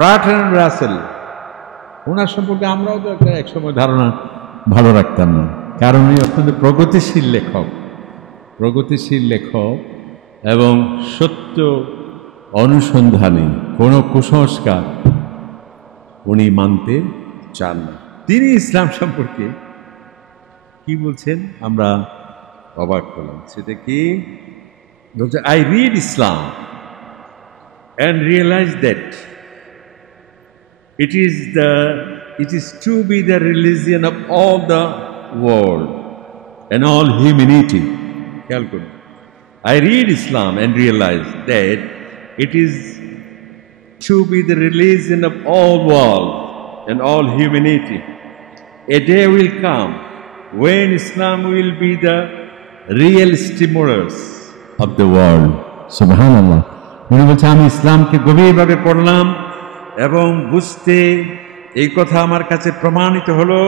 Bertrand Rasel, ওনার সম্পর্কে আমরাও তো একটা একসময় ধারণা ভালো রাখতাম না, কারণ উনি অত্যন্ত প্রগতিশীল লেখক এবং সত্য অনুসন্ধানী, কোনো কুসংস্কার উনি মানতে চান না। তিনি ইসলাম সম্পর্কে কি বলছেন আমরা অবাক হলাম। সেটা কি বলছে? I read Islam and realize that it is to be the religion of all the world and all humanity. I read Islam and realize that it is to be the religion of all world and all humanity. A day will come when Islam will be the real stimulus of the world. Subhanallah. উনি বলছে, আমি ইসলামকে গভীরভাবে পড়লাম এবং বুঝতে এই কথা আমার কাছে প্রমাণিত হলো,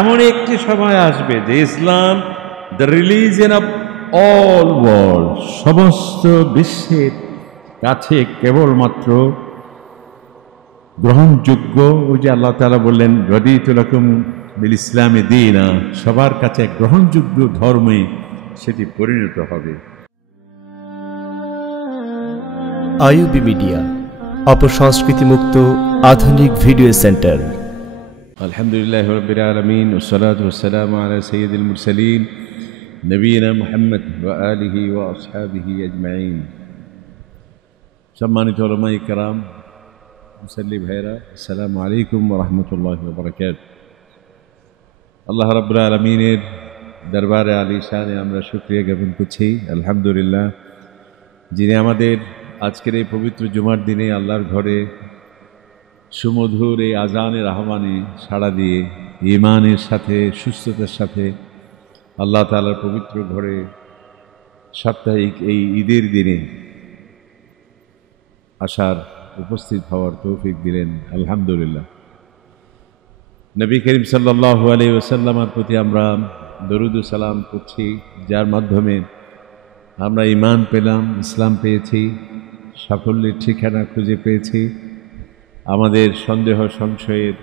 এমন একটি সময় আসবে যে Islam the religion of all world, সমস্ত বিশ্বের কাছে কেবলমাত্র গ্রহণযোগ্য। ওই যে আল্লাহ তাআলা বললেন, রদিতু লাকুম বিল ইসলামি দীনা, সবার কাছে গ্রহণযোগ্য ধর্মে সেটি পরিণত হবে। আইইউবি মিডিয়া, অপসংস্কৃতি মুক্ত আধুনিক ভিডিও সেন্টার। আলহামদুলিল্লাহ রাব্বিল আলামিন, ওয়াসসালাতু ওয়াসসালামু আলা সাইয়্যিদিল মুরসালিন নবিয়িনা মুহাম্মদ ওয়া আলিহি ওয়া আসহাবিহি আজমাইন। সম্মানিত উলামায়ে কেরাম, মুসল্লি ভাইরা, আসসালামু আলাইকুম ওয়া রাহমাতুল্লাহি ওয়া বারাকাতুহু। আল্লাহ রাব্বুল আলামিনের দরবারে আলিশানে আমরা শুকরিয়া জ্ঞাপন করছি, আলহামদুলিল্লাহ, যিনি আমাদের আজকের এই পবিত্র জুমার দিনে আল্লাহর ঘরে সুমধুর এই আজানের আহ্বানে সাড়া দিয়ে ঈমানের সাথে, সুস্থতার সাথে আল্লাহ তাআলার পবিত্র ঘরে সাপ্তাহিক এই ঈদের দিনে আসার, উপস্থিত হওয়ার তৌফিক দিলেন, আলহামদুলিল্লাহ। নবী করিম সাল্লাল্লাহু আলাইহি ওয়াসাল্লামের প্রতি আমরা দরুদ ও সালাম করছি, যার মাধ্যমে আমরা ঈমান পেলাম, ইসলাম পেয়েছি, সাফল্যের ঠিকানা খুঁজে পেয়েছি, আমাদের সন্দেহ সংশয়ের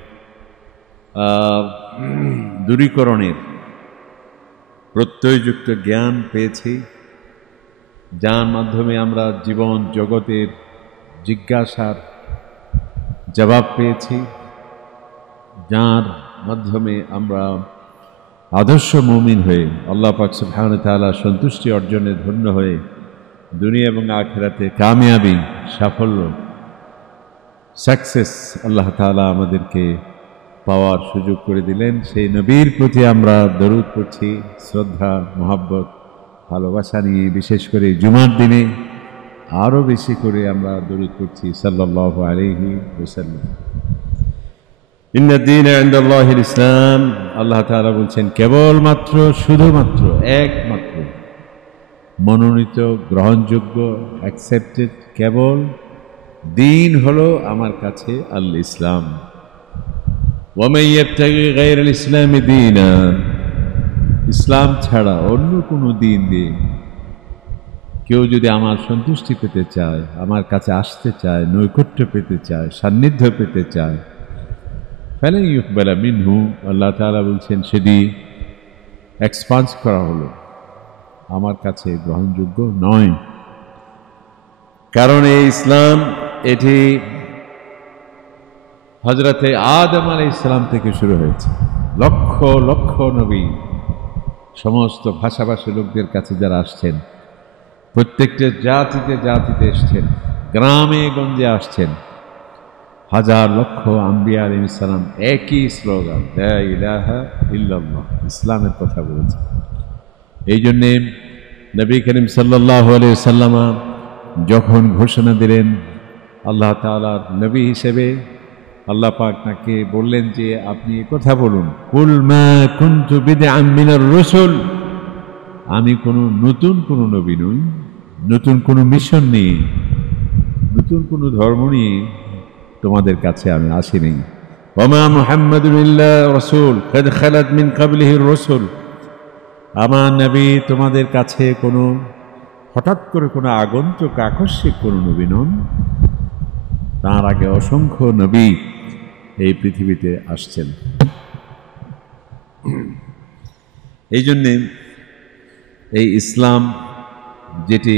দূরীকরণের প্রত্যয়যুক্ত জ্ঞান পেয়েছি, যার মাধ্যমে আমরা জীবন জগতের জিজ্ঞাসার জবাব পেয়েছি, যার মাধ্যমে আমরা আদর্শ মুমিন হয়ে আল্লাহ পাক সুবহানাহু ওয়া তাআলা সন্তুষ্টি অর্জনে ধন্য হয়ে দুনিয়া এবং আখিরাতে কামিয়াবি, সাফল্য, সাকসেস আল্লাহ তাআলা আমাদেরকে পাওয়ার সুযোগ করে দিলেন। সেই নবীর প্রতি আমরা দরুদ পড়ছি, শ্রদ্ধা, মহব্বত, ভালোবাসা নিয়ে, বিশেষ করে জুমার দিনে আরও বেশি করে আমরা দরুদ পড়ছি সাল্লাল্লাহু আলাইহি ওয়াসাল্লাম। ইন্না দ্বীনা ইনদাল্লাহিল ইসলাম, আল্লাহ তাআলা বলছেন কেবলমাত্র, শুধুমাত্র, একমাত্র মনোনীত, গ্রহণযোগ্য, অ্যাকসেপ্টেড কেবল দিন হলো আমার কাছে আল ইসলাম। ওয়া মান ইয়াবতাগি গায়রাল ইসলামি দীনা, ইসলাম ছাড়া অন্য কোনো দিন দিয়ে কেউ যদি আমার সন্তুষ্টি পেতে চায়, আমার কাছে আসতে চায়, নৈকট্য পেতে চায়, সান্নিধ্য পেতে চায়, ফালান ইউকবালা মিনহু, আল্লাহ তাআলা বলছেন সেটি এক্সপান্স করা হলো, আমার কাছে গ্রহণযোগ্য নয়। কারণ এই ইসলাম, এটি হযরতে আদম আলাইহিস সালাম থেকে শুরু হয়েছে। লক্ষ লক্ষ নবী সমস্ত ভাষাভাষী লোকদের কাছে যারা আসছেন, প্রত্যেকটা জাতিতে জাতিতে এসছেন, গ্রামে গঞ্জে আসছেন, হাজার লক্ষ আম্বিয়া আলাইহিস সালাম একই স্লোগান, লা ইলাহা ইল্লাল্লাহ, ইসলামের কথা বলেছে। এই জন্যে নবী করিম সাল্লাল্লাহু আলাইহি ওয়াসাল্লাম যখন ঘোষণা দিলেন আল্লাহ তাআলার নবী হিসেবে, আল্লাহ পাক তাকে বললেন যে আপনি কথা বলুন, কুল মা কুনতু বিদআম মিনার রাসূল, আমি কোনো নতুন কোনো নবী নই, নতুন কোনো মিশন নিয়ে, নতুন কোনো ধর্ম নিয়ে তোমাদের কাছে আমি আসিনি। ওয়া মা মুহাম্মাদুন ইল্লা রাসূল কাদ খালাত মিন ক্বাবলিহির রাসূল, আমার নবী তোমাদের কাছে কোনো হঠাৎ করে কোনো আগন্তুক, আকস্মিক কোনো নবী নন, তার আগে অসংখ্য নবী এই পৃথিবীতে আসছেন। এই জন্যে এই ইসলাম, যেটি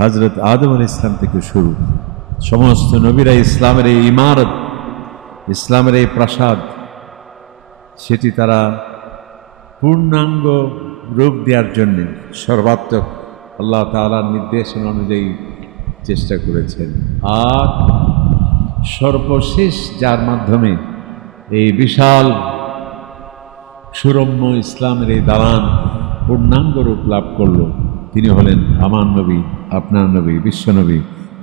হযরত আদম আলাইহিস সালাম থেকে শুরু, সমস্ত নবীরা ইসলামের এই ইমারত, ইসলামের এই প্রাসাদ, সেটি তারা পূর্ণাঙ্গ রূপ দেওয়ার জন্য সর্বাত্মক আল্লাহ তাআলার নির্দেশনা অনুযায়ী চেষ্টা করেছেন। আর সর্বশেষ যার মাধ্যমে এই বিশাল সুরম্য ইসলামের এই দালান পূর্ণাঙ্গ রূপ লাভ করল, তিনি হলেন আমার নবী, আপনার নবী, বিশ্বনবী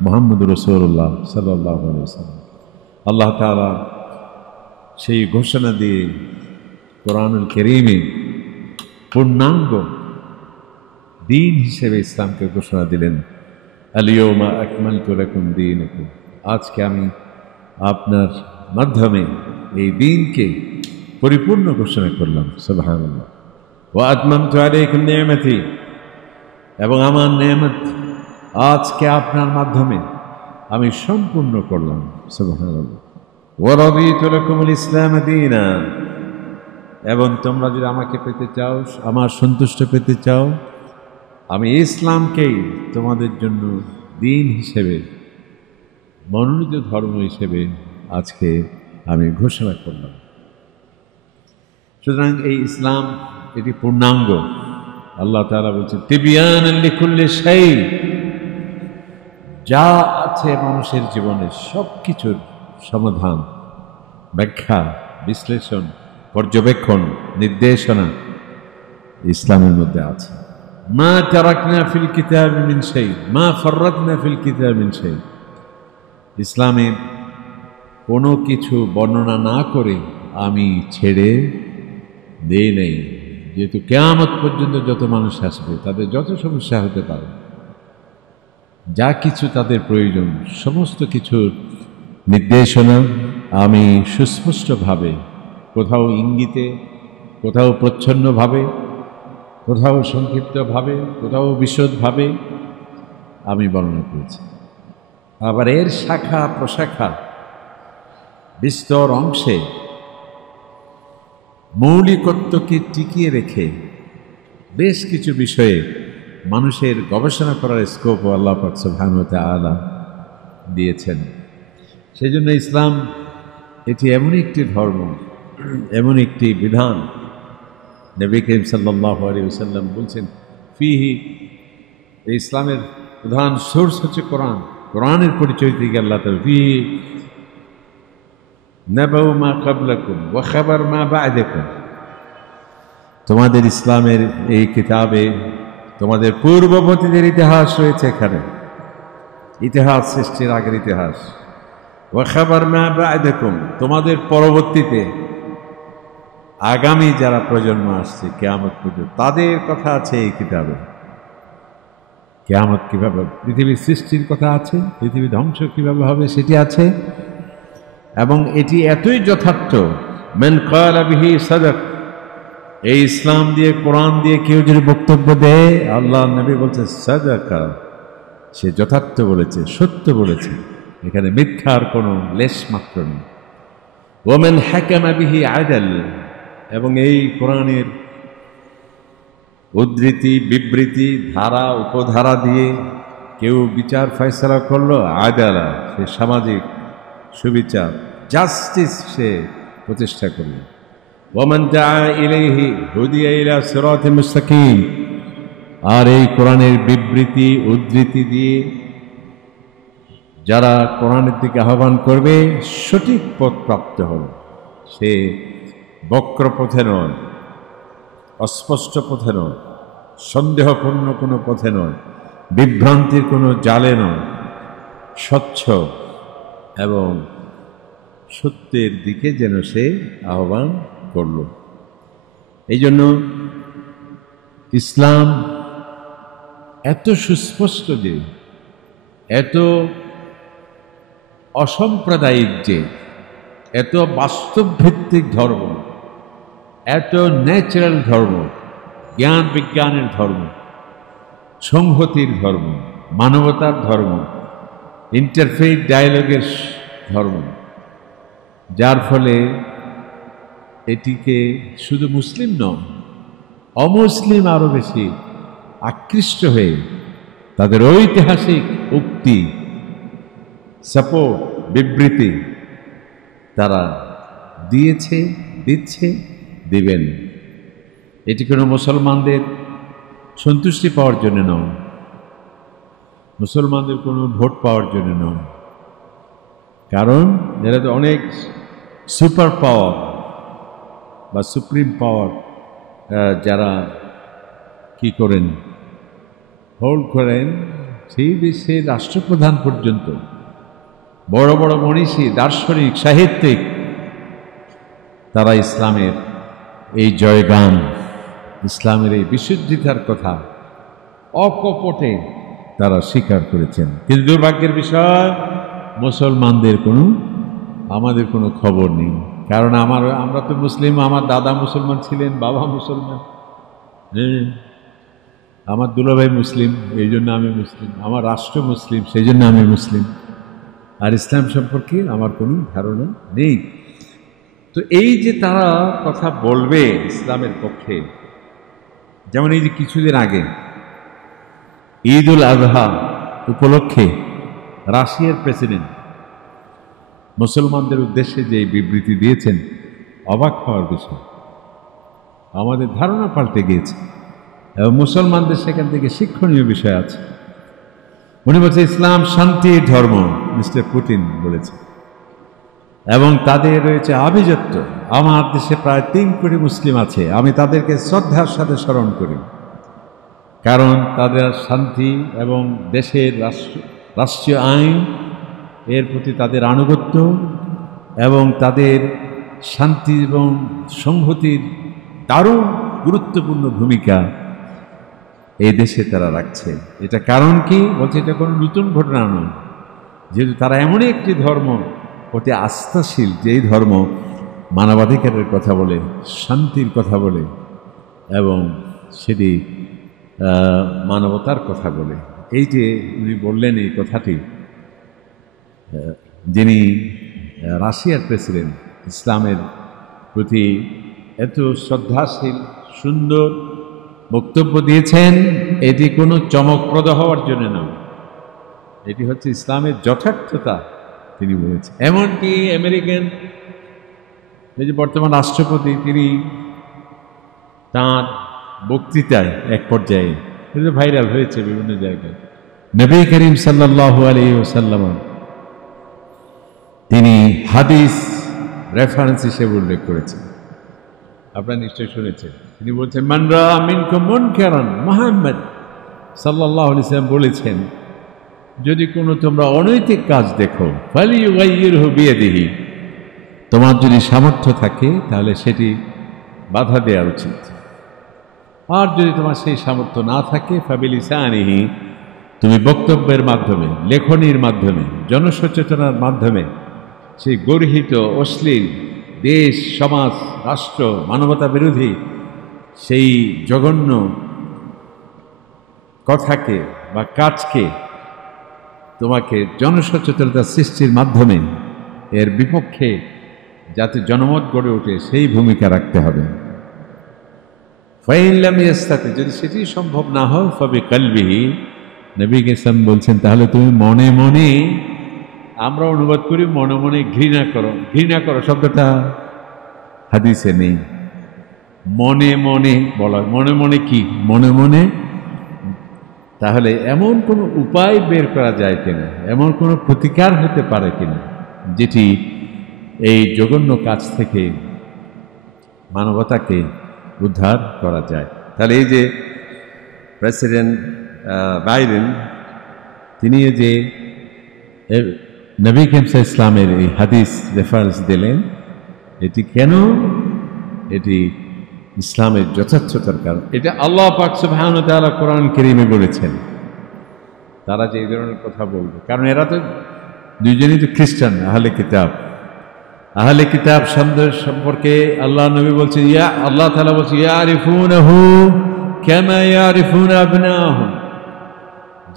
মুহাম্মদ রাসূলুল্লাহ সাল্লাল্লাহু আলাইহি ওয়াসাল্লাম। আল্লাহ তাআলা সেই ঘোষণা দিয়ে কোরআনুল কারীমে পূর্ণাঙ্গ দিন হিসেবে ইসলামকে ঘোষণা দিলেন, আল-ইয়াওমা আকমালতু লাকুম দীনাকুম, আজকে আমি আপনার মাধ্যমে এই দিনকে পরিপূর্ণ ঘোষণা করলাম। সুবহানাল্লাহ। ওয়া আতমামতু আলাইকুম নি'মাতি, এবং আমার নেয়ামত আজকে আপনার মাধ্যমে আমি সম্পূর্ণ করলাম। সুবহানাল্লাহ। ওয়া রাদিতু লাকুমুল ইসলাম দীনা, এবং তোমরা যদি আমাকে পেতে চাও, আমার সন্তুষ্ট পেতে চাও, আমি ইসলামকেই তোমাদের জন্য দিন হিসেবে, মনোনীত ধর্ম হিসেবে আজকে আমি ঘোষণা করলাম। সুতরাং এই ইসলাম এটি পূর্ণাঙ্গ। আল্লাহ তাআলা বলছেন তিবয়ানান লিকুল্লি শাই, যা আছে মানুষের জীবনে সব কিছুর সমাধান, ব্যাখ্যা, বিশ্লেষণ, পর্যবেক্ষণ, নির্দেশনা ইসলামের মধ্যে আছে। মা তারাকনা ফিল কিতাবি মিন শাই, মা ফাররাতনা ফিল কিতাবি মিন শাই, ইসলামের কোনো কিছু বর্ণনা না করে আমি ছেড়ে দেই নাই। যেহেতু কিয়ামত পর্যন্ত যত মানুষ আসবে তাদের যত সমস্যা হতে পারে, যা কিছু তাদের প্রয়োজন, সমস্ত কিছুর নির্দেশনা আমি সুস্পষ্টভাবে, কোথাও ইঙ্গিতে, কোথাও প্রচ্ছন্নভাবে, কোথাও সংক্ষিপ্তভাবে, কোথাও বিশদভাবে আমি বর্ণনা করেছি। আবার এর শাখা প্রশাখা বিস্তর অংশে মৌলিকত্বকে টিকিয়ে রেখে বেশ কিছু বিষয়ে মানুষের গবেষণা করার স্কোপ আল্লাহ পাক সুবহানাহু ওয়া তাআলা দিয়েছেন। সেই জন্য ইসলাম এটি এমন একটি ধর্ম, এমন একটি বিধান, নবী করিম সাল্লাল্লাহু আলাইহি ওয়াসাল্লাম বলছেন ফিহি, এই ইসলামের প্রধান সোর্স হচ্ছে কোরআন। কোরআনের পরিচয় থেকে আল্লাহ তাআলা ফিহি নাবাউ মা ক্বাবলাকুম ওয়া খাবার মা বা'দাকুম, তোমাদের ইসলামের এই কিতাবে তোমাদের পূর্ববর্তীদের ইতিহাস রয়েছে, এখানে ইতিহাস, সৃষ্টির আগের ইতিহাস। ওয়া খাবার মা বা'দাকুম, তোমাদের পরবর্তীতে আগামী যারা প্রজন্ম আসছে কিয়ামত পর্যন্ত তাদের কথা আছে এই কিতাবে। কিয়ামত কিভাবে, পৃথিবীর সৃষ্টির কথা আছে, পৃথিবী ধ্বংস কিভাবে হবে সেটি আছে, এবং এটি এতই যথার্থ। মান ক্বালা বিহি সাদাক, এই ইসলাম দিয়ে, কোরআন দিয়ে কেউ যদি বক্তব্য দেয়, আল্লাহ নবী বলছে সাদাকা, সে যথার্থ বলেছে, সত্য বলেছে, এখানে মিথ্যার কোনো লেশ মাত্র নেই। ওয়ামান হাকামা বিহি আদাল, এবং এই কোরআনের উদ্ধৃতি, বিবৃতি, ধারা, উপধারা দিয়ে কেউ বিচার ফয়সালা করলো, আদালা, সে সামাজিক সুবিচার, জাস্টিস সে প্রতিষ্ঠা করল। ওয়ামান দাআ ইলাইহি হুদিয়া ইলা সিরাতিল মুস্তাকিম, আর এই কোরআনের বিবৃতি, উদ্ধৃতি দিয়ে যারা কোরআনের দিকে আহ্বান করবে সঠিক পথ প্রাপ্ত হল। সে বক্র পথে নয়, অস্পষ্ট পথে নয়, সন্দেহপূর্ণ কোনো পথে নয়, বিভ্রান্তির কোনো জালে নয়, স্বচ্ছ এবং সত্যের দিকে যেন সে আহ্বান করল। এই জন্য ইসলাম এত সুস্পষ্ট যে, এত অসাম্প্রদায়িক যে, এত বাস্তবভিত্তিক ধর্ম, এত ন্যাচারাল ধর্ম, জ্ঞান বিজ্ঞানের ধর্ম, সংহতির ধর্ম, মানবতার ধর্ম, ইন্টারফেইথ ডায়ালগের ধর্ম, যার ফলে এটিকে শুধু মুসলিম নয়, অমুসলিম আরো বেশি আকৃষ্ট হয়ে তাদের ঐতিহাসিক উক্তি, সাপোর্ট, বিবৃতি তারা দিয়েছে, দিচ্ছে, দিবেন। এটি কোনো মুসলমানদের সন্তুষ্টি পাওয়ার জন্য নয়, মুসলমানদের কোনো ভোট পাওয়ার জন্য নয়, কারণ এরা তো অনেক সুপার পাওয়ার বা সুপ্রিম পাওয়ার যারা কি করেন, হোল্ড করেন, সেই দেশের রাষ্ট্রপ্রধান পর্যন্ত, বড় বড় মনীষী, দার্শনিক, সাহিত্যিক, তারা ইসলামের এই জয়গান, ইসলামের এই বিশুদ্ধিতার কথা অকপটে তারা স্বীকার করেছেন। কিন্তু দুর্ভাগ্যের বিষয়, মুসলমানদের আমাদের কোনো খবর নেই। কারণ আমরা তো মুসলিম, আমার দাদা মুসলমান ছিলেন, বাবা মুসলমান, আমার দুলাভাই মুসলিম, এই জন্য আমি মুসলিম, আমার রাষ্ট্র মুসলিম, সেই জন্য আমি মুসলিম, আর ইসলাম সম্পর্কে আমার কোনো ধারণা নেই। তো এই যে তারা কথা বলবে ইসলামের পক্ষে, যেমন এই যে কিছুদিন আগে ঈদ উল আজহা উপলক্ষে রাশিয়ার প্রেসিডেন্ট মুসলমানদের উদ্দেশ্যে যে বিবৃতি দিয়েছেন, অবাক হওয়ার বিষয়। আমাদের ধারণা পাল্টে গিয়েছে এবং মুসলমানদের সেখান থেকে শিক্ষণীয় বিষয় আছে। উনি বলছে ইসলাম শান্তির ধর্ম, মিস্টার পুতিন বলেছে, এবং তাদের রয়েছে আভিজাত্য। আমার দেশে প্রায় 3 কোটি মুসলিম আছে, আমি তাদেরকে শ্রদ্ধার সাথে স্মরণ করি, কারণ তাদের শান্তি এবং দেশের রাষ্ট্রীয় আইন এর প্রতি তাদের আনুগত্য এবং তাদের শান্তি এবং সংহতির দারুণ গুরুত্বপূর্ণ ভূমিকা এই দেশে তারা রাখছে। এটা কারণ কি বলছে, এটা কোনো নতুন ঘটনা নয়, যেহেতু তারা এমনই একটি ধর্ম অতি আস্থাশীল, যেই ধর্ম মানবাধিকারের কথা বলে, শান্তির কথা বলে এবং সেটি মানবতার কথা বলে। এই যে উনি বললেন এই কথাটি, যিনি রাশিয়ার প্রেসিডেন্ট ইসলামের প্রতি এত শ্রদ্ধাশীল সুন্দর বক্তব্য দিয়েছেন, এটি কোনো চমকপ্রদ হওয়ার জন্য নয়, এটি হচ্ছে ইসলামের যথার্থতা তিনি বলেছেন। এমনকি আমেরিকান এই যে বর্তমান রাষ্ট্রপতি, তিনি তাঁর বক্তৃতায় এক পর্যায়ে ভাইরাল হয়েছে বিভিন্ন জায়গায়, নবী করিম সাল্লাল্লাহু আলাইহি ওয়াসাল্লাম তিনি হাদিস রেফারেন্স হিসেবে উল্লেখ করেছেন। আপনারা নিশ্চয়ই শুনেছেন, তিনি বলছেন মান রাআ মিনকুম মুনকারান, মুহাম্মদ সাল্লাল্লাহু আলাইহি ওয়াসাল্লাম বলেছেন, যদি কোনো তোমরা অনৈতিক কাজ দেখো, ফালিয়ুগাইয়িরহু বিয়াদিহি, তোমার যদি সামর্থ্য থাকে তাহলে সেটি বাধা দেওয়া উচিত, আর যদি তোমার সেই সামর্থ্য না থাকে ফাবিলিসানিহি, তুমি বক্তব্যের মাধ্যমে, লেখনির মাধ্যমে, জনসচেতনার মাধ্যমে সেই গর্হিত, অশ্লীল, দেশ, সমাজ, রাষ্ট্র, মানবতা বিরোধী সেই জঘন্য কথাকে বা কাজকে তোমাকে জনসচেতনতা সৃষ্টির মাধ্যমে এর বিপক্ষে যাতে জনমত গড়ে ওঠে সেই ভূমিকা রাখতে হবে। ফাইন লাম ইয়াস্তাতি, যদি সেটি সম্ভব না হয়, ফাবি কলবিহি, নবী ইসলাম বলছেন তাহলে তুমি মনে মনে, আমরা অনুবাদ করি মনে মনে ঘৃণা করো। ঘৃণা করো শব্দটা হাদিসে নেই, মনে মনে বলা। মনে মনে কি? মনে মনে তাহলে এমন কোনো উপায় বের করা যায় কিনা, এমন কোনো প্রতিকার হতে পারে কিনা যেটি এই জঘন্য কাজ থেকে মানবতাকে উদ্ধার করা যায়। তাহলে এই যে প্রেসিডেন্ট বাইডেন, তিনি যে নবী করিম ইসলামের এই হাদিস রেফারেন্স দিলেন, এটি কেন? এটি ইসলামের যথার্থতার কারণ। এটা আল্লাহ পাক সুবহানাহু ওয়া তাআলা কোরআন কারীমে বলেছেন, তারা যে এই ধরনের কথা বলবে, কারণ এরা তো দুইজনই তো খ্রিস্টান, আহলে কিতাব। আহলে কিতাব সম্পর্কে আল্লাহ নবী বলছেন, আল্লাহ তাআলা বলছেন ইয়ারিফুনাহু কামা ইয়ারিফুনা আবনাহুম,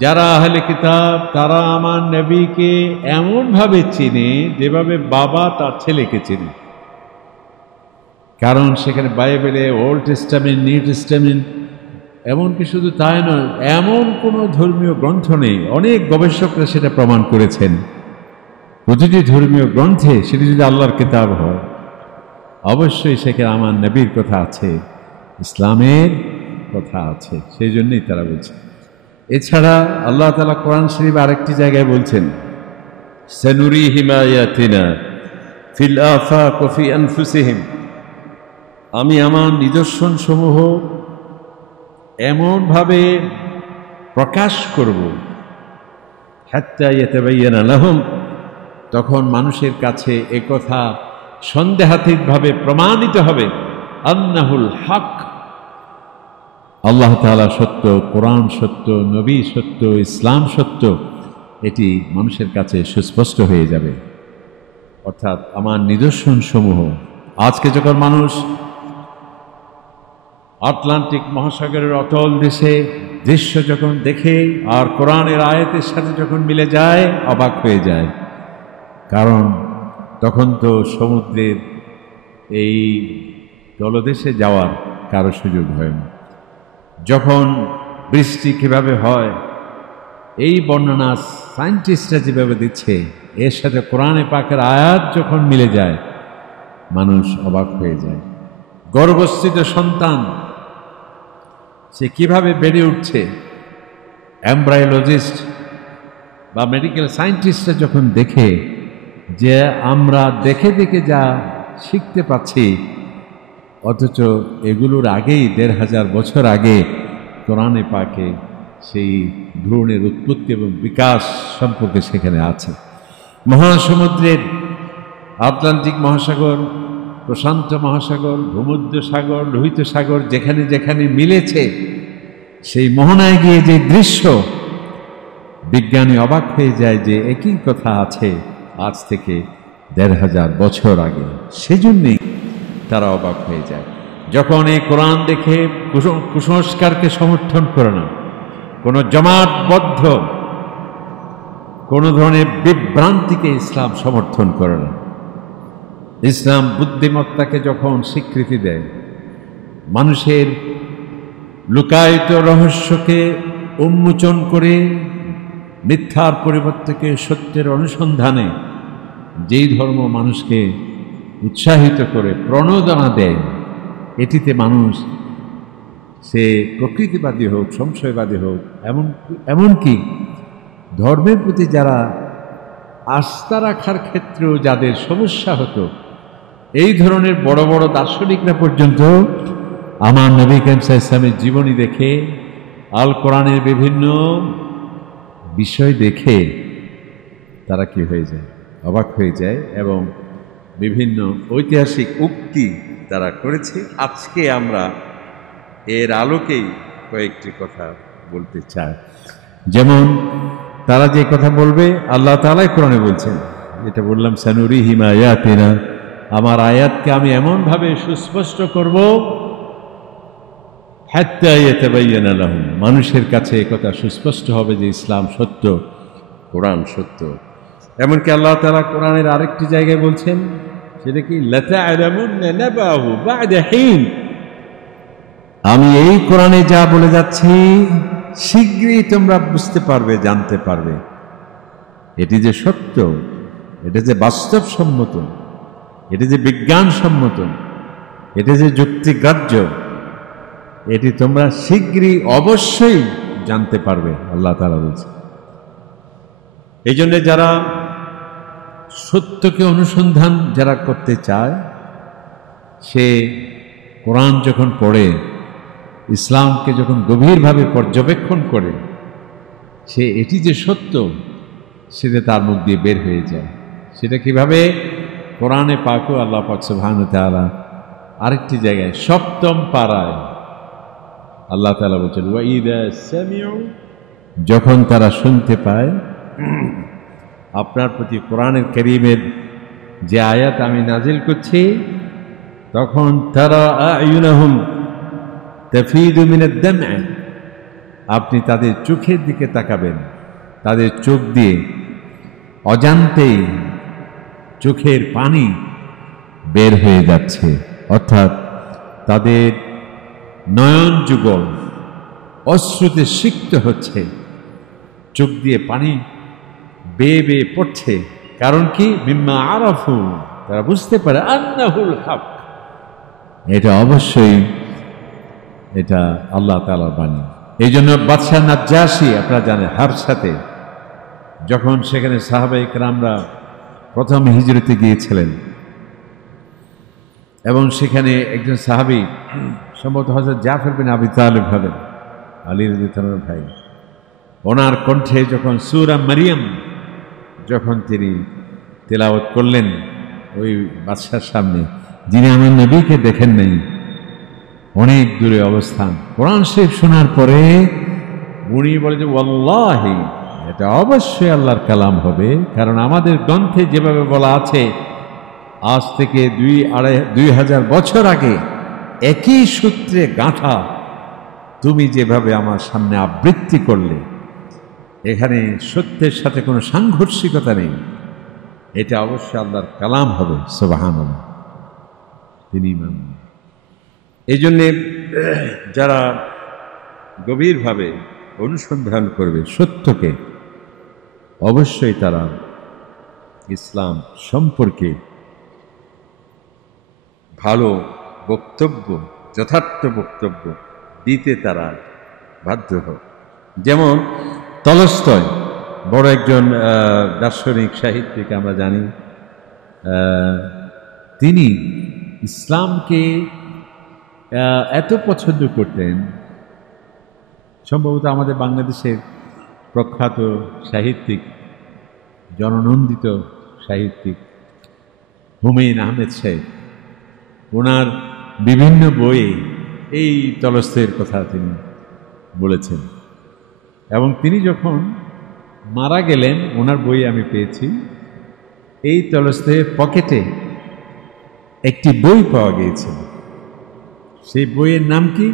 যারা আহলে কিতাব তারা আমার নবীকে এমনভাবে চিনে যেভাবে বাবা তার ছেলেকে চিনে। কারণ সেখানে বাইবেলে ওল্ড টেস্টামেন্ট, নিউ টেস্টামেন্ট, এমনকি শুধু তাই নয়, এমন কোনো ধর্মীয় গ্রন্থ নেই। অনেক গবেষকরা সেটা প্রমাণ করেছেন। প্রতিটি ধর্মীয় গ্রন্থে সেটি যদি আল্লাহর কিতাব হয়, অবশ্যই সেখানে আমার নবীর কথা আছে, ইসলামের কথা আছে। সেই জন্যই তারা বলছে। এছাড়া আল্লাহ তাআলা কোরআন শরীফ আরেকটি জায়গায় বলছেন, সানুরিহিম আয়াতিনা ফিল আফাক ওয়া ফি আনফুসিহিম, আমি আমার নিদর্শন সমূহ এমনভাবে প্রকাশ করব, হাত্তা ইয়াতাবায়্যানা লাহুম, তখন মানুষের কাছে এ কথা সন্দেহাতীতভাবে প্রমাণিত হবে, আন্নাহুল হক, আল্লাহ তাআলা সত্য, কোরআন সত্য, নবী সত্য, ইসলাম সত্য, এটি মানুষের কাছে সুস্পষ্ট হয়ে যাবে। অর্থাৎ আমার নিদর্শন সমূহ। আজকে যখন মানুষ আটলান্টিক মহাসাগরের অতল দেশে দৃশ্য যখন দেখে আর কোরআনের আয়াতের সাথে যখন মিলে যায়, অবাক হয়ে যায়। কারণ তখন তো সমুদ্রের এই তলদেশে যাওয়ার কারো সুযোগ হয়নি। যখন বৃষ্টি কিভাবে হয়, এই বর্ণনা সায়েন্টিস্টরা যেভাবে দিচ্ছে, এর সাথে কোরআনে পাকের আয়াত যখন মিলে যায়, মানুষ অবাক হয়ে যায়। গর্ভস্থিত সন্তান সে কিভাবে বেড়ে উঠছে, এমব্রায়োলজিস্ট বা মেডিকেল সায়েন্টিস্টরা যখন দেখে যে আমরা দেখে দেখে যা শিখতে পাচ্ছি, অথচ এগুলোর আগেই ১৫০০ বছর আগে কোরআনে পাকে সেই ভ্রূণের উৎপত্তি এবং বিকাশ সম্পর্কে সেখানে আছে। মহাসমুদ্রের আটলান্টিক মহাসাগর, প্রশান্ত মহাসাগর, ভূমধ্য সাগর, লোহিত সাগর যেখানে যেখানে মিলেছে, সেই মোহনায় গিয়ে যে দৃশ্য, বিজ্ঞানী অবাক হয়ে যায় যে একই কথা আছে আজ থেকে ১৫০০ বছর আগে। সেজন্যই তারা অবাক হয়ে যায়। যখন এই কোরআন দেখে কুসংস্কারকে সমর্থন করে না, কোনো জমাটবদ্ধ কোনো ধরনের বিভ্রান্তিকে ইসলাম সমর্থন করে না। ইসলাম বুদ্ধিমত্তাকে যখন স্বীকৃতি দেয়, মানুষের লুকায়িত রহস্যকে উন্মোচন করে মিথ্যার পরিবর্তে সত্যের অনুসন্ধানে যেই ধর্ম মানুষকে উৎসাহিত করে, প্রণোদনা দেয়, এটিতে মানুষ সে প্রকৃতিবাদী হোক, সংশয়বাদী হোক, এমনকি ধর্মের প্রতি যারা আস্থা রাখার ক্ষেত্রেও যাদের সমস্যা হতো, এই ধরনের বড় বড় দার্শনিকরা পর্যন্ত আমার নবী করিম সাল্লাল্লাহু আলাইহি ওয়াসাল্লামের জীবনী দেখে, আল কোরআনের বিভিন্ন বিষয় দেখে তারা কি হয়ে যায়, অবাক হয়ে যায়। এবং বিভিন্ন ঐতিহাসিক উক্তি তারা করেছে। আজকে আমরা এর আলোকেই কয়েকটি কথা বলতে চাই। যেমন তারা যে কথা বলবে, আল্লাহ তাআলাই কোরআনে বলছেন, যেটা বললাম, সানুরিহিম আয়াতিনা, আমার আয়াতকে আমি এমনভাবে সুস্পষ্ট করব, হাত্তা ইয়াতাবায়্যানা লাহুম, মানুষের কাছে একথা সুস্পষ্ট হবে যে ইসলাম সত্য, কোরআন সত্য। এমনকি আল্লাহ তাআলা কোরআনের আরেকটি জায়গায় বলছেন, সেটা কি, লাতা'লামুন্না নাবাহু বা'দা হিন, আমি এই কোরআনে যা বলে যাচ্ছি শীঘ্রই তোমরা বুঝতে পারবে, জানতে পারবে এটি যে সত্য, এটা যে বাস্তবসম্মত, এটি যে বিজ্ঞানসম্মত, এটি যে যুক্তিগ্রাহ্য, এটি তোমরা শীঘ্রই অবশ্যই জানতে পারবে, আল্লাহ তাআলা বলছে। এই জন্য যারা সত্যকে অনুসন্ধান যারা করতে চায়, সে কোরআন যখন পড়ে, ইসলামকে যখন গভীরভাবে পর্যবেক্ষণ করে, সে এটি যে সত্য সেটা তার মুখ দিয়ে বের হয়ে যায়। সেটা কিভাবে? কোরআনে পাকও আল্লাহ পাক সুবহানাহু ওয়া তাআলা আরেকটি জায়গায় ৭ম পারায় আল্লাহ তাআলা বলছেন, ওয়া ইযা সামিউ, যখন তারা শুনতে পায় আপনার প্রতি কোরআনের কারীমের যে আয়াত আমি নাজিল করছি, তখন তারা আয়ুনাহুম তাফিদু মিনাদ দাম'i, আপনি তাদের চোখের দিকে তাকাবেন, তাদের চোখ দিয়ে অজান্তেই চোখের পানি বের হয়ে যাচ্ছে, অর্থাৎ তাদের নয়ন যুগল অশ্রুতে সিক্ত হচ্ছে, চোখ দিয়ে পানি বেয়ে বেয়ে পড়ছে। কারণ কি? মিম্মা আরাফু, তারা বুঝতে পারে আন্নাহুল হক, এটা অবশ্যই এটা আল্লাহ তাআলার বাণী। এই জন্য বাদশাহ নাজ্জাশী, আপনারা জানেন, হাবশাতে যখন সেখানে সাহাবায়ে কেরামরা প্রথম হিজরতে গিয়েছিলেন এবং সেখানে একজন সাহাবী, সম্ভবত হযরত জাফর বিন আবি তালিব হবেন, আলী রাদিয়াল্লাহু তাআলার ভাই, ওনার কণ্ঠে যখন সূরা মারিয়াম যখন তিনি তেলাওয়াত করলেন ওই বাদশার সামনে, যিনি আমার নবীকে দেখেন নাই, অনেক দূরে অবস্থান, কোরআন শরীফ শোনার পরে উনি বলে যে ওয়াল্লাহি, এটা অবশ্যই আল্লাহর কালাম হবে, কারণ আমাদের গ্রন্থে যেভাবে বলা আছে আজ থেকে ২,০০০ বছর আগে একই সূত্রে গাঁথা তুমি যেভাবে আমার সামনে আবৃত্তি করলে, এখানে সত্যের সাথে কোনো সাংঘর্ষিকতা নেই, এটা অবশ্যই আল্লাহর কালাম হবে। সুবহানাল্লাহ, তিনি ইমাম। এই জন্যে যারা গভীরভাবে অনুসন্ধান করবে সত্যকে, অবশ্যই তারা ইসলাম সম্পর্কে ভালো বক্তব্য, যথার্থ বক্তব্য দিতে তারা বাধ্য হয়। যেমন তলস্তয়, বড় একজন দার্শনিক সাহিত্যিক আমরা জানি, তিনি ইসলামকে এত পছন্দ করতেন, সম্ভবত আমাদের বাংলাদেশের প্রখ্যাত সাহিত্যিক, জননন্দিত সাহিত্যিক হুমায়ুন আহমেদ সাহেব, ওনার বিভিন্ন বইয়ে এই তলস্তয়ের কথা তিনি বলেছেন। এবং তিনি যখন মারা গেলেন, ওনার বই আমি পেয়েছি, এই তলস্তয়ের পকেটে একটি বই পাওয়া গিয়েছিল। সেই বইয়ের নাম কি?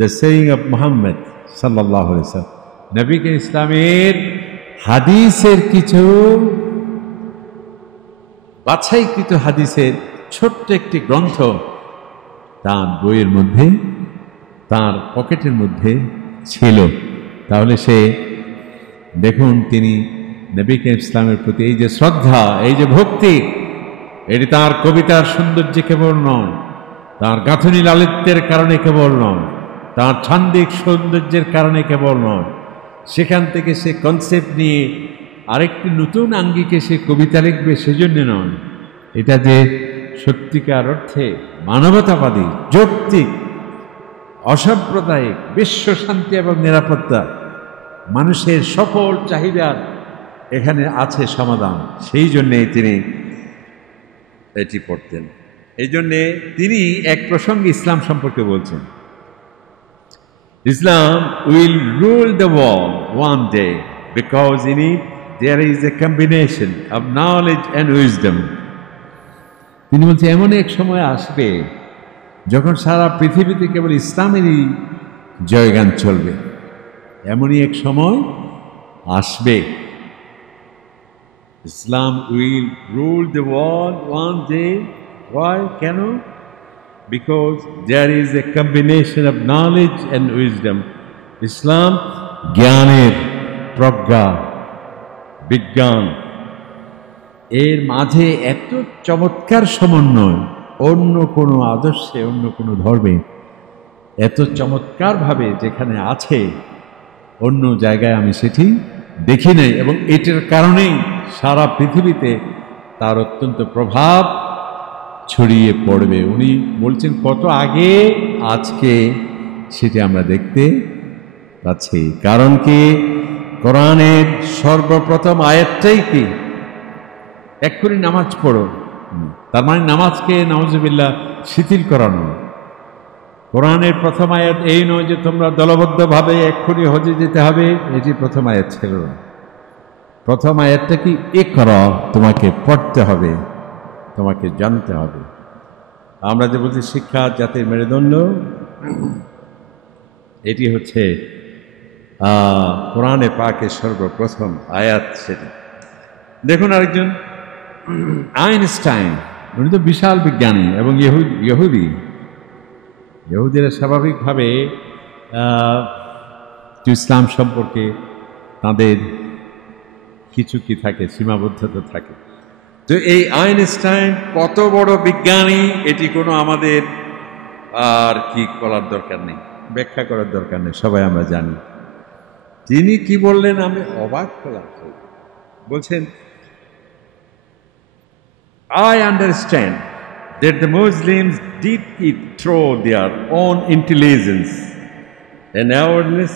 দ্য সেইং অফ মুহাম্মদ সাল্লাল্লাহু আলাইহি ওয়াসাল্লাম, নবী ইসলামের হাদিসের কিছু বাছাইকৃত হাদিসের ছোট্ট একটি গ্রন্থ তার বইয়ের মধ্যে, তার পকেটের মধ্যে ছিল। তাহলে সে দেখুন, তিনি নবী ইসলামের প্রতি এই যে শ্রদ্ধা, এই যে ভক্তি, এটি তার কবিতার সৌন্দর্যে কেবল নয়, তার গাঁথনি লালিত্যের কারণে কেবল নয়, তার ছান্দিক সৌন্দর্যের কারণে কেবল নয়, সেখান থেকে সে কনসেপ্ট নিয়ে আরেকটি নতুন আঙ্গিকে সে কবিতা লিখবে সেজন্য নয়, এটা যে সত্যিকার অর্থে মানবতাবাদী, যৌক্তিক, অসাম্প্রদায়িক, বিশ্ব শান্তি এবং নিরাপত্তা, মানুষের সকল চাহিদার এখানে আছে সমাধান, সেই জন্যে তিনি এটি পড়তেন। এই জন্যে তিনি এক প্রসঙ্গে ইসলাম সম্পর্কে বলছেন, Islam will rule the world one day because in it there is a combination of knowledge and wisdom. তিনি বলছেন এমন এক সময় আসবে যখন সারা পৃথিবীতে কেবল ইসলামেরই জয়গান চলবে, এমনই এক সময় আসবে। Islam will rule the world one day. Why? কেন? Because there is a combination of knowledge and wisdom. ইসলাম জ্ঞানের, প্রজ্ঞা, বিজ্ঞান, এর মাঝে এত চমৎকার সমন্বয় অন্য কোনো আদর্শে, অন্য কোনো ধর্মে এত চমৎকারভাবে যেখানে আছে, অন্য জায়গায় আমি সেটি দেখি নাই। এবং এটার কারণেই সারা পৃথিবীতে তার অত্যন্ত প্রভাব ছড়িয়ে পড়বে। উনি বলছেন কত আগে, আজকে সেটি আমরা দেখতে পাচ্ছি। কারণ কি? কোরআনের সর্বপ্রথম আয়াতটাই কি? এক্ষুনি নামাজ পড়ো, তার মানে নামাজকে নাউজুবিল্লাহ শিথিল করানো। কোরআনের প্রথম আয়াত এই নয় যে তোমরা দলবদ্ধভাবে এক্ষুনি হজে যেতে হবে, এটি প্রথম আয়াত ছিল। প্রথম আয়াতটা কি? ইকরা, তোমাকে পড়তে হবে, তোমাকে জানতে হবে। আমরা যে বলছি শিক্ষা জাতির মেরুদণ্ড, এটি হচ্ছে কোরআনে পাকের সর্বপ্রথম আয়াত সেটি। দেখুন আরেকজন আইনস্টাইন, উনি তো বিশাল বিজ্ঞানী এবং ইহুদিরা স্বাভাবিকভাবে ইসলাম সম্পর্কে তাদের কিছু কি থাকে, সীমাবদ্ধতা থাকে। তো এই আইনস্টাইন কত বড় বিজ্ঞানী এটি কোনো আমাদের আর কি করার দরকার নেই, ব্যাখ্যা করার দরকার নেই, সবাই আমরা জানি। তিনি কি বললেন আমি অবাক হলাম। বলছেন, I understand that the Muslims did it through their own intelligence and awareness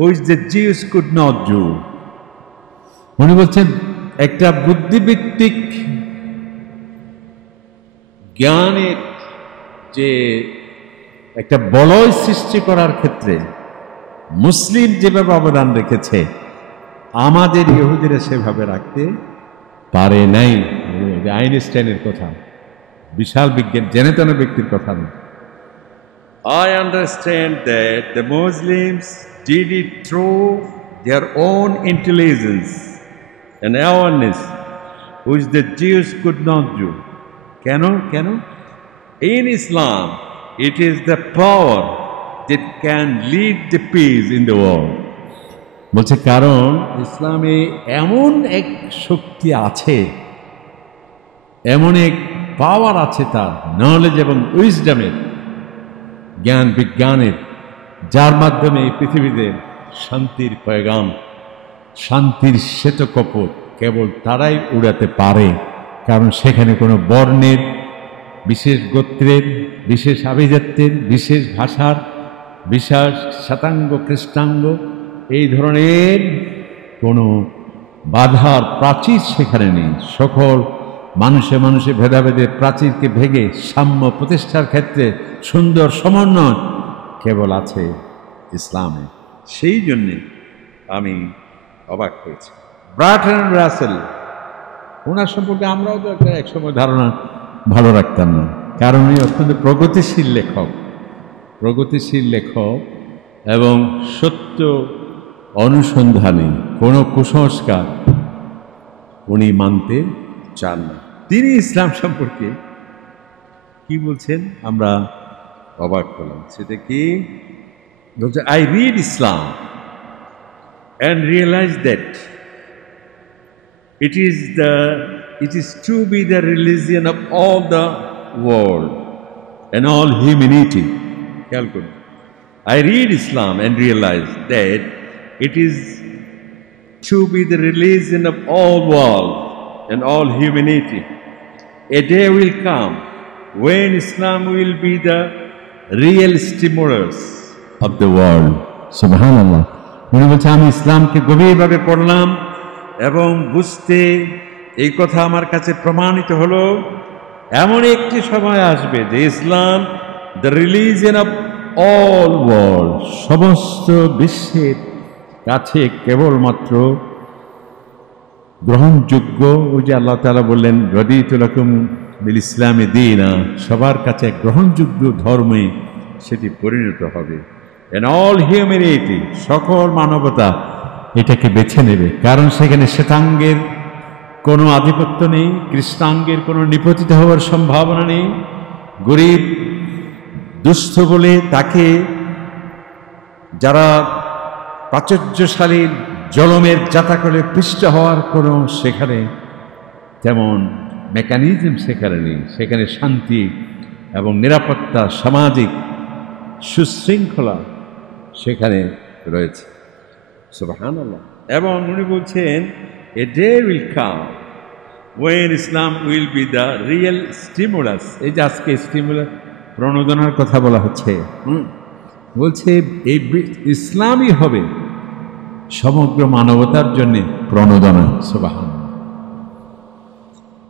which the Jews could not do. উনি বলছেন একটা বুদ্ধিভিত্তিক জ্ঞানের যে একটা বলয় সৃষ্টি করার ক্ষেত্রে মুসলিম যেভাবে অবদান রেখেছে আমাদের ইহুদিরা সেভাবে রাখতে পারে নাই। আইনস্টাইনের কথা, বিশাল বিজ্ঞান জেনেতন ব্যক্তির কথা না। I understand that the Muslims did it through their own intelligence and awareness which the Jews could not do. কেন? In Islam it is the power that can lead the peace in the world. বলছে কারণ ইসলামে এমন এক শক্তি আছে, এমন এক পাওয়ার আছে তার নলেজ এবং উইজডমের, জ্ঞান বিজ্ঞানের, যার মাধ্যমে এই পৃথিবীতে শান্তির পয়গাম, শান্তির শ্বেতকপট কেবল তারাই উড়াতে পারে। কারণ সেখানে কোনো বর্ণের, বিশেষ গোত্রের, বিশেষ আভিজাত্যের, বিশেষ ভাষার, বিশেষ শ্বেতাঙ্গ কৃষ্ণাঙ্গ এই ধরনের কোনো বাধার প্রাচীর সেখানে নেই। সকল মানুষে মানুষে ভেদাভেদের প্রাচীরকে ভেঙে সাম্য প্রতিষ্ঠার ক্ষেত্রে সুন্দর সমন্বয় কেবল আছে ইসলামে। সেই জন্যে আমি অবাক হয়েছি। বার্ট্রান্ড রাসেল, ওনার সম্পর্কে আমরাও তো একটা একসময় ধারণা ভালো রাখতাম না, কারণ উনি অত্যন্ত প্রগতিশীল লেখক এবং সত্য অনুসন্ধানী, কোনো কুসংস্কার উনি মানতে চান না। তিনি ইসলাম সম্পর্কে কি বলছেন আমরা অবাক হলাম। সেটা কি বলছে, I read Islam and realize that it is to be the religion of all the world and all humanity. I read Islam and realize that it is to be the religion of all world and all humanity. A day will come when Islam will be the real stimulus of the world. Subhanallah. উনি বলছে আমি ইসলামকে গভীরভাবে পড়লাম এবং বুঝতে এই কথা আমার কাছে প্রমাণিত হলো, এমন একটি সময় আসবে যে Islam the religion of all world, সমস্ত বিশ্বের কাছে কেবলমাত্র গ্রহণযোগ্য। ওই যে আল্লাহ তাআলা বললেন রদিতু লাকুম বিল ইসলামি দীনা, সবার কাছে গ্রহণযোগ্য ধর্মে সেটি পরিণত হবে। এন্ড অল হিউম্যানিটি, সকল মানবতা এটাকে বেছে নেবে, কারণ সেখানে শ্বেতাঙ্গের কোনো আধিপত্য নেই, কৃষ্ণাঙ্গের কোনো নিপতিত হওয়ার সম্ভাবনা নেই। গরিব দুস্থ বলে তাকে যারা প্রাচুর্যশালী জলমের যাতা করে পৃষ্ঠ হওয়ার কোনো সেখানে তেমন মেকানিজম সেখানে নেই। সেখানে শান্তি এবং নিরাপত্তা, সামাজিক সুশৃঙ্খলা সেখানে রয়েছে। সুবহানাল্লাহ। এবং উনি বলছেন a day will come when Islam will be the real stimulus. এই যে আজকে স্টিমুলাস প্রণোদনার কথা বলা হচ্ছে, বলছে এই ইসলামই হবে সমগ্র মানবতার জন্য প্রণোদনা। সুবহানাল্লাহ।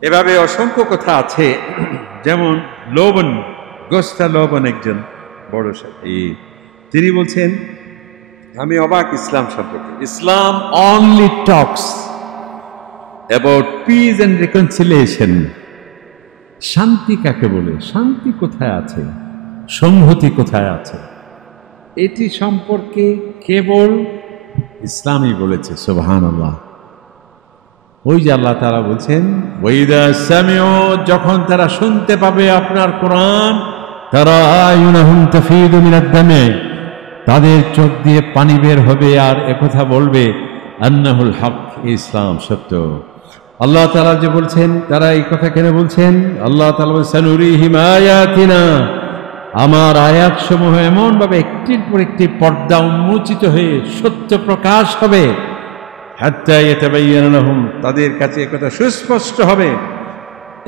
এভাবে অসংখ্য কথা আছে, যেমন লোবন, গোস্তা লোবন একজন বড় সাথী, তিনি বলছেন আমি অবাক ইসলাম সম্পর্কে। Islam only talks about peace and reconciliation. শান্তি কাকে বলে? শান্তি কোথায় আছে? সংহতি কোথায় আছে? এটি সম্পর্কে কেবল ইসলামই বলেছে। সুবহানাল্লাহ। ওই যে আল্লাহ তাআলা বলছেন, ওয়াইদা সামিউ, যখন তারা শুনতে পাবে আপনার কোরআন, তারা আয়ুনাহুম তাফিদু মিনাদ দামে, তাদের চোখ দিয়ে পানি বের হবে আর একথা বলবে আন্নাহুল হক, ইসলাম সত্য। আল্লাহ তাআলা যে বলছেন, তারা এই কথা কেন বলছেন? আল্লাহ তাআলা বলছেন, সানুরিহিম আয়াতিনা, আমার আয়াত সমূহ এমন ভাবে একটির পর একটি পর্দা উন্মোচিত হয়ে সত্য প্রকাশ হবে, হাত্তা ইয়াতাবায়্যানা লাহুম, তাদের কাছে একথা সুস্পষ্ট হবে,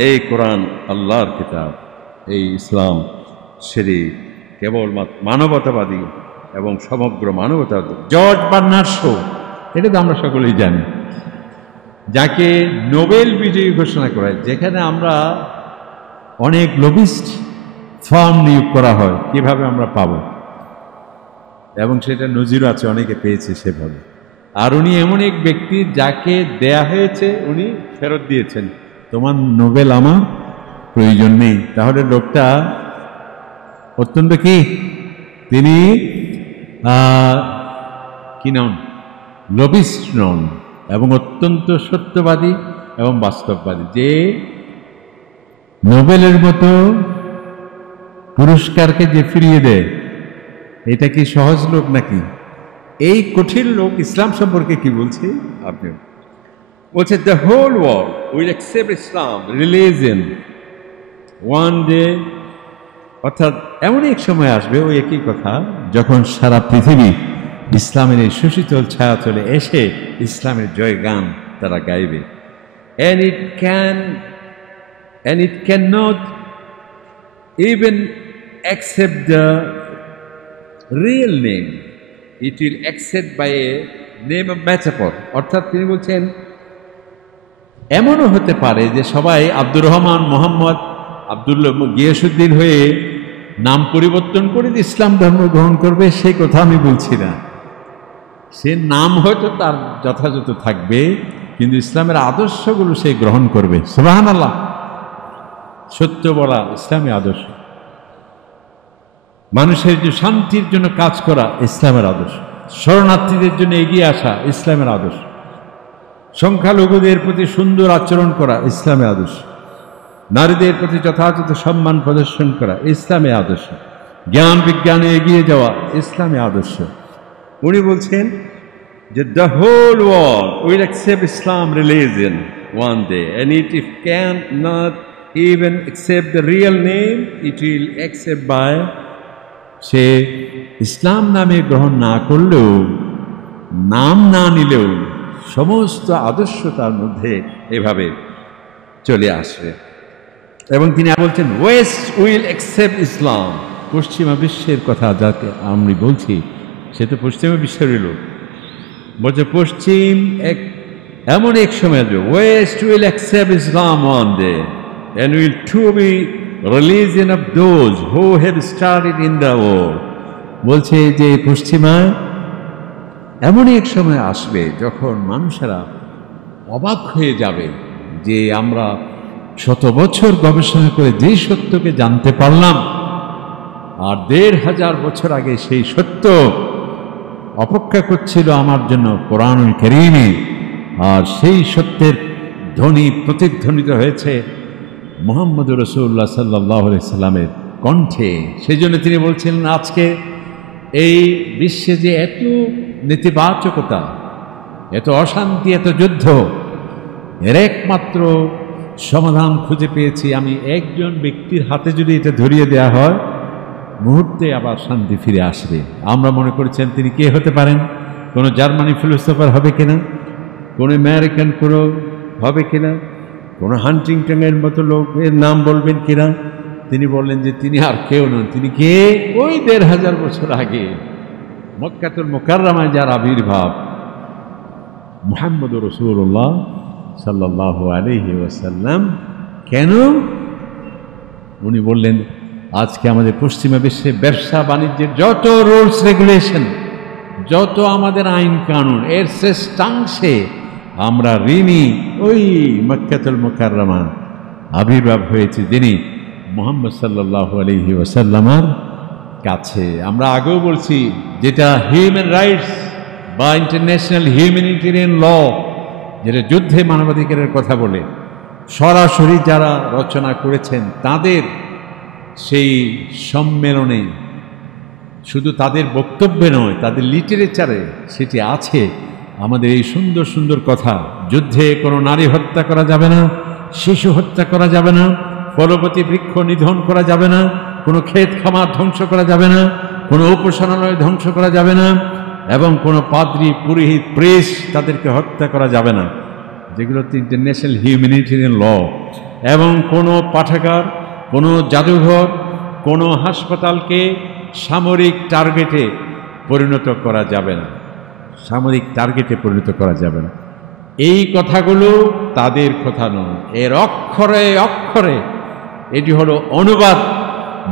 এই কোরআন আল্লাহর কিতাব, এই ইসলাম সেটি কেবল মানবতাবাদী এবং সমগ্র মানবতাবাদী। জর্জ বার্নার্ড শো, এটা তো আমরা সকলেই জানি, যাকে নোবেল বিজয়ী ঘোষণা করা হয়, যেখানে আমরা অনেক লবিস্ট ফার্ম নিয়োগ করা হয় কিভাবে আমরা পাব, এবং সেটা নজিরও আছে, অনেকে পেয়েছে সেভাবে। আর উনি এমন এক ব্যক্তি যাকে দেয়া হয়েছে উনি ফেরত দিয়েছেন, তোমার নোবেল আমার প্রয়োজন নেই। তাহলে লোকটা অত্যন্ত কি, তিনি কি নন, লবিস্ট নন, এবং অত্যন্ত সত্যবাদী এবং বাস্তববাদী। যে নোবেলের মতো পুরস্কারকে যে ফিরিয়ে দেয়, এটা কি সহজ লোক নাকি? এই কঠিন লোক ইসলাম সম্পর্কে কি বলছে? আপনি বলছে, the whole world will accept Islam religion one day, অর্থাৎ এমন এক সময় আসবে, ওই একই কথা, যখন সারা পৃথিবী ইসলামের এই সুশীতল ছায়াতলে এসে ইসলামের জয় গান তারা গাইবে। and it cannot even accept the real name, it will accept by a name of metaphor। অর্থাৎ তিনি বলছেন, এমনও হতে পারে যে সবাই আব্দুর রহমান, মোহাম্মদ, আব্দুল্লাহ, গিয়াসুদ্দিন হয়ে নাম পরিবর্তন করে ইসলাম ধর্ম গ্রহণ করবে, সেই কথা আমি বলছি না। সে নাম হয়তো তার যথাযথ থাকবে, কিন্তু ইসলামের আদর্শগুলো সে গ্রহণ করবে। সুবহানাল্লাহ। সত্য বলা ইসলামের আদর্শ, মানুষের যে শান্তির জন্য কাজ করা ইসলামের আদর্শ, শরণার্থীদের জন্য এগিয়ে আসা ইসলামের আদর্শ, সংখ্যালঘুদের প্রতি সুন্দর আচরণ করা ইসলামের আদর্শ, নারীদের প্রতি যথাযথ সম্মান প্রদর্শন করা ইসলামের আদর্শ, জ্ঞান বিজ্ঞানে এগিয়ে যাওয়া ইসলামের আদর্শ। উনি বলছেন যে the whole world will accept Islam religion one day, and it can not even accept the real name, it will accept by, সে ইসলাম নামে গ্রহণ না করলেও, নাম না নিলেও সমস্ত আদর্শ তার মধ্যে এভাবে চলে আসবে। এবং তিনি বলছেন, ওয়েস্ট উইল অ্যাকসেপ্ট ইসলাম, পশ্চিমা বিশ্বের কথা যাকে আমি বলছি, সে তো পশ্চিমা বিশ্বের লোক। বলছে পশ্চিম এমন এক সময় আসবে, West will accept Islam one day, and will too be religion of those who have started in the world। বলছে যে পশ্চিমা এমন এক সময় আসবে যখন মানুষেরা অবাক হয়ে যাবে যে আমরা শত বছর গবেষণা করে যেই সত্যকে জানতে পারলাম, আর ১৫০০ বছর আগে সেই সত্য অপেক্ষা করছিল আমার জন্য কোরআনুল কারীমে, আর সেই সত্যের ধ্বনি প্রতিধ্বনিত হয়েছে মুহাম্মদুর রাসূলুল্লাহ সাল্লাল্লাহু আলাইহি সাল্লামের কণ্ঠে। সেই জন্য তিনি বলছিলেন, আজকে এই বিশ্বে যে এত নেতিবাচকতা, এত অশান্তি, এত যুদ্ধ, এর একমাত্র সমাধান খুঁজে পেয়েছি আমি, একজন ব্যক্তির হাতে যদি এটা ধরিয়ে দেওয়া হয়, মুহূর্তে আবার শান্তি ফিরে আসবে। আমরা মনে করেছেন তিনি কে হতে পারেন? কোনো জার্মানি ফিলোসফার হবে কিনা, কোনো আমেরিকান কোনো হবে কিনা, কোনো হান্টিংটনের মতো লোকের নাম বলবেন কিনা? তিনি বললেন যে তিনি আর কেউ নন, তিনি কে? ওই ১৫০০ বছর আগে মক্কাতুল মুকাররমায় যার আবির্ভাব, মুহাম্মদুর রাসূলুল্লাহ সাল্লাল্লাহু আলাইহি ওয়াসাল্লাম। কেন? উনি বললেন, আজকে আমাদের পশ্চিমা বিশ্বে ব্যবসা বাণিজ্যের যত রুলস রেগুলেশন, যত আমাদের আইন কানুন, এর শ্রেষ্ঠাংশে আমরা ঋণী ওই মক্কাতুল মুকাররমা আবির্ভাব হয়েছে, যিনি মুহাম্মদ সাল্লাল্লাহু আলাইহি ওয়াসাল্লামের কাছে। আমরা আগেও বলছি, যেটা হিউম্যান রাইটস বা ইন্টারন্যাশনাল হিউম্যানিটেরিয়ান ল, যেটা যুদ্ধে মানবাধিকারের কথা বলে, সরাসরি যারা রচনা করেছেন তাদের সেই সম্মেলনে, শুধু তাদের বক্তব্যে নয়, তাদের লিটারেচারে সেটি আছে আমাদের এই সুন্দর সুন্দর কথা। যুদ্ধে কোনো নারী হত্যা করা যাবে না, শিশু হত্যা করা যাবে না, ফলবতী বৃক্ষ নিধন করা যাবে না, কোনো ক্ষেত খামার ধ্বংস করা যাবে না, কোনো উপাসনালয় ধ্বংস করা যাবে না, এবং কোনো পাদ্রী পুরোহিত প্রেস তাদেরকে হত্যা করা যাবে না, যেগুলো হচ্ছে ইন্টারন্যাশনাল হিউম্যানিটেরিয়ান ল। এবং কোনো পাঠাগার, কোনো জাদুঘর, কোনো হাসপাতালকে সামরিক টার্গেটে পরিণত করা যাবে না, সামরিক টার্গেটে পরিণত করা যাবে না। এই কথাগুলো তাদের কথা নয়, এর অক্ষরে অক্ষরে এটি হলো অনুবাদ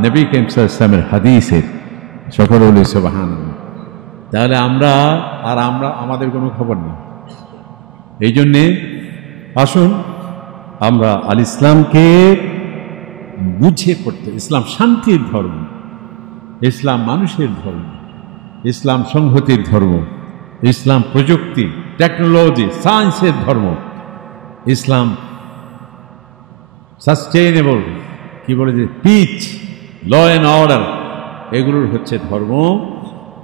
নবী করিম সাল্লাল্লাহু আলাইহি ওয়াসাল্লামের হাদিসের। সকলে বলি সুবহানাল্লাহ। তাহলে আমরা আমাদের কোনো খবর নেই। এই জন্যে আসুন আমরা আল ইসলামকে বুঝে পড়তে। ইসলাম শান্তির ধর্ম, ইসলাম মানুষের ধর্ম, ইসলাম সংহতির ধর্ম, ইসলাম প্রযুক্তি, টেকনোলজি, সায়েন্সের ধর্ম, ইসলাম সাস্টেইনেবল, কি বলে যে পিচ, ল অ্যান্ড অর্ডার, এগুলোর হচ্ছে ধর্ম।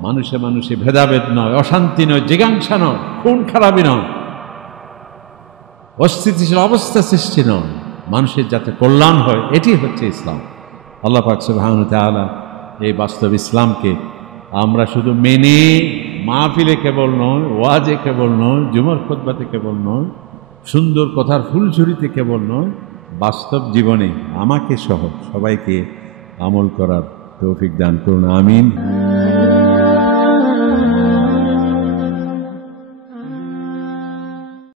মানুষে মানুষে ভেদাভেদ নয়, অশান্তি নয়, জিজ্ঞাসা নয়, খুন খারাপি নয়, অস্থিতিশীল অবস্থা সৃষ্টি নয়, মানুষের যাতে কল্যাণ হয়, এটি হচ্ছে ইসলাম। আল্লাহ পাক সুবহানাহু ওয়া তাআলা এই বাস্তব ইসলামকে আমরা শুধু মেনে মাহফিলে কেবল নয়, ওয়াজে কেবল নয়, জুমার খুতবাতে কেবল নয়, সুন্দর কথার ফুলঝুরিতে কেবল নয়, বাস্তব জীবনে আমাকে সহ সবাইকে আমল করার তৌফিক দান করুন। আমিন।